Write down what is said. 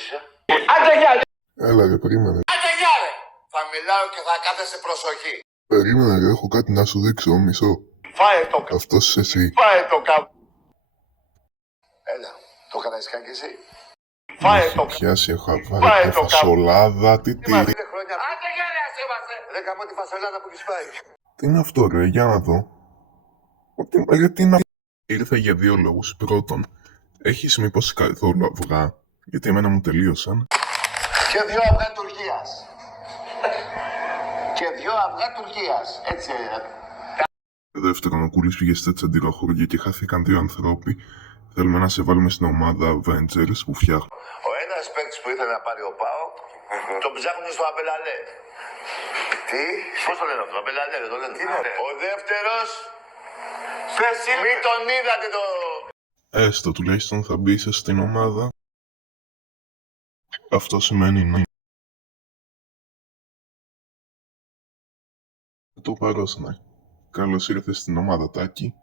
είσαι. Άντε γεια! Έλα ρε, περίμενε. Άντε γεια ρε! Θα μιλάω και θα κάθεσαι προσοχή. Περίμενε ρε, έχω κάτι να σου δείξω, μισό. Φάε το κάπου. Αυτός είσαι εσύ. Φάε το κάπου. Έλα, το καραϊσκάκι εσύ. Φάε το κάπου. Πιάσει, έχω Φάε βάλει το φασολάδα, τι Είμαστε χρόνια. Άντε γεια ρε, ας είμαστε. Δεν κάνω τη φασολάδα που έχεις φάει. Τι είναι αυτό ρε, για να δω. Γιατί να... Ήρθα για δύο λόγους. Πρώτον, έχεις μήπως καθόλου αυγά, γιατί εμένα μου τελείωσαν. Και δυο αυγά Τουρκίας. Και δυο αυγά Τουρκίας. Έτσι. Δεύτερον, ο Κούλης πήγε στα τσαντιροχώρια και χάθηκαν δύο ανθρώποι. Θέλουμε να σε βάλουμε στην ομάδα Avengers που φτιάχνουν. Ο ένας παίκτης που ήθελε να πάρει ο ΠΑΟ, τον ψάχνουν στο Αμπελαλέ. Τι? Πώς το λένε αυτό, Αμπελαλέ, δεν το λένε. Τι είναι? Ο δεύτερος, μην τον είδατε το... Έστω τουλάχιστον θα μπεις στην ομάδα. Αυτό σημαίνει ναι. Το παρόσνα. Καλώς ήρθες στην ομάδα, Τάκη.